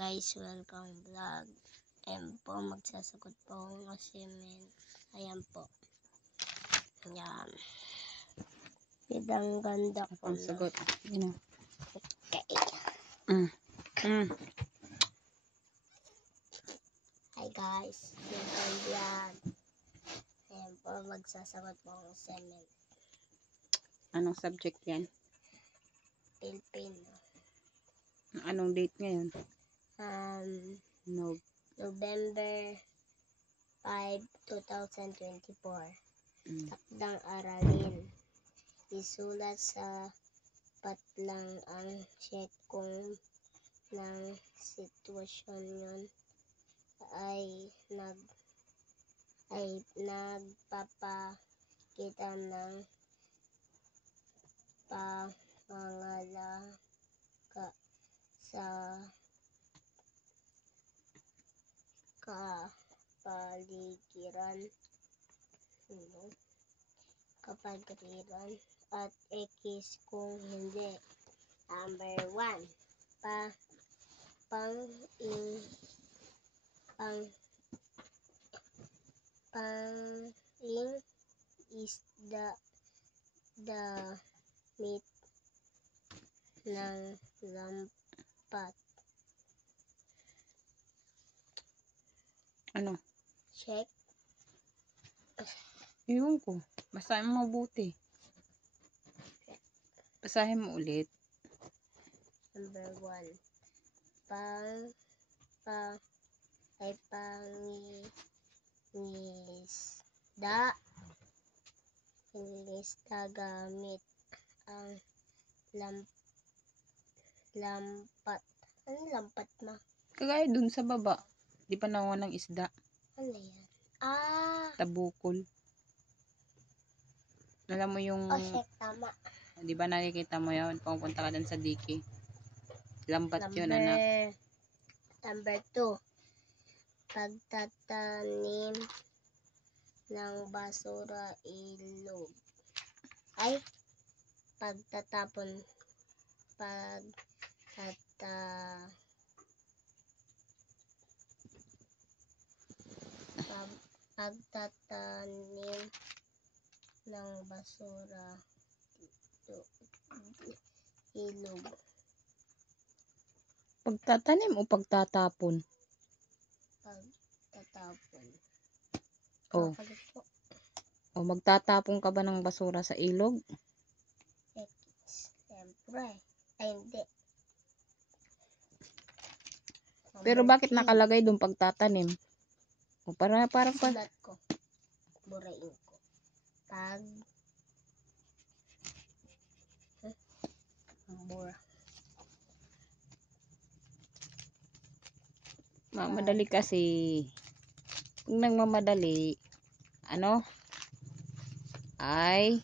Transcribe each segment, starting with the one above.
guys, welcome vlog. Ayan po, magsasagot po akong assignment. Ayan po. Ayan. Ang ganda ko na. Sagot. Yun. Okay. Hi guys, welcome vlog. Ayan po, magsasagot po akong assignment. Anong subject yan? Pilipino. Anong date ngayon? November 5, 2024. Takdang aralin. Isulat sa patlang ang sekong ng sitwasyon yun ay nagpapakita ng pangangalaga sa kapaligiran at X kung hindi. Number 1, isda damit ng lampat. Ano? Check. Ewan ko. Basahin mo mabuti. Basahin mo ulit. Number 1. Pangingisda gamit ang lampat. Ano lampat ma? Kagaya dun sa baba. Di pa nakuha ng isda. Ano yan? Tabukol. Alam mo yung... check, tama. Di ba nakikita mo yun? Pupunta ka dun sa diki. Lampat yun, anak. Number 2. Pagtatanim ng basura ilog. Pagtatanim ng basura ilog. Pagtatanim o pagtatapon? Pagtatapon. O magtatapon ka ba ng basura sa ilog? Siyempre. Ay, hindi. Pero bakit nakalagay doon pagtatanim? O parang sulat ko. Burain ko. Mamadali kasi. Pag nagmamadali, ano? Ay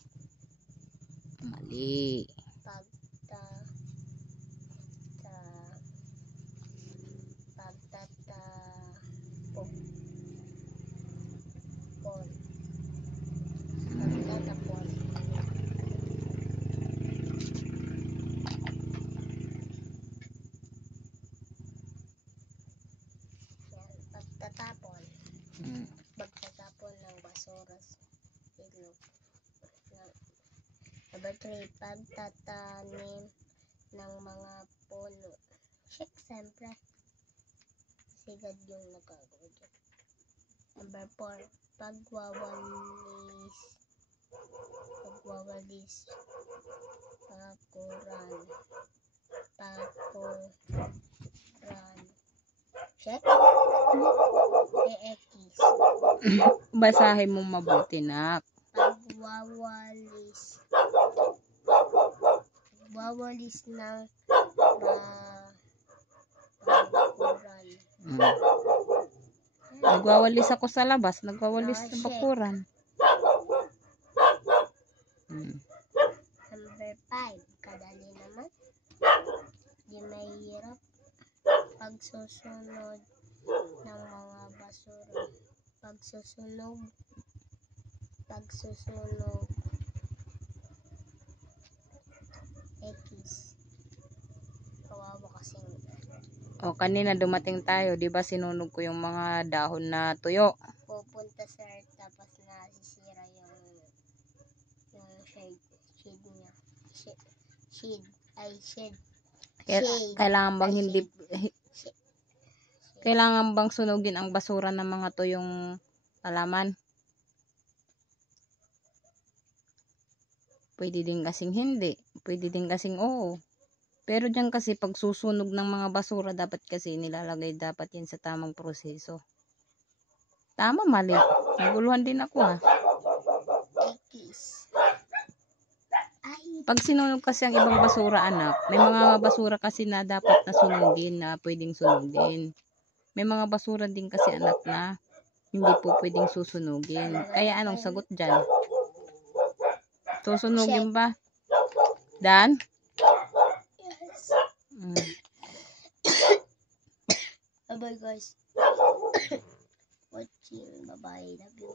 mali. Pagtatapon. Pagtatapon ng basura sa ilog. Number 3, pagtatanim ng mga puno. Check, siyempre. Sigad yung nagagawa dyan. Number 4, pagwawalis. Pakuran. Check. X. Basahin mo mabuti, nak. Pagwawalis ng bakuran. Nagwawalis ako sa labas. Nagwawalis sa bakuran. Number 5. Kadali naman. Di mahirap. Pagsusunog ng mga basura. Pagsusunog. X. Kawawa kasi. O, kanina dumating tayo, di ba sinunog ko yung mga dahon na tuyo. Pupunta sa earth tapos nasisira yung shade niya. Shade. Kailangan bang hindi, Shade. kailangan bang sunugin ang basura ng mga tuyong halaman? Pwede din kasing hindi. Pwede din kasing oo. Pero dyan kasi pag susunog ng mga basura, dapat kasi nilalagay dapat yan sa tamang proseso. Tama, mali. Naguluhan din ako ha. Pag sinunog kasi ang ibang basura, anak, may mga basura kasi na dapat na sunugin, na pwedeng sunugin. May mga basura din kasi, anak, na hindi po pwedeng susunugin. Kaya anong sagot dyan? Susunugin ba? Dan? Yes. Mm. Bye guys. Watching. Bye-bye. Love you.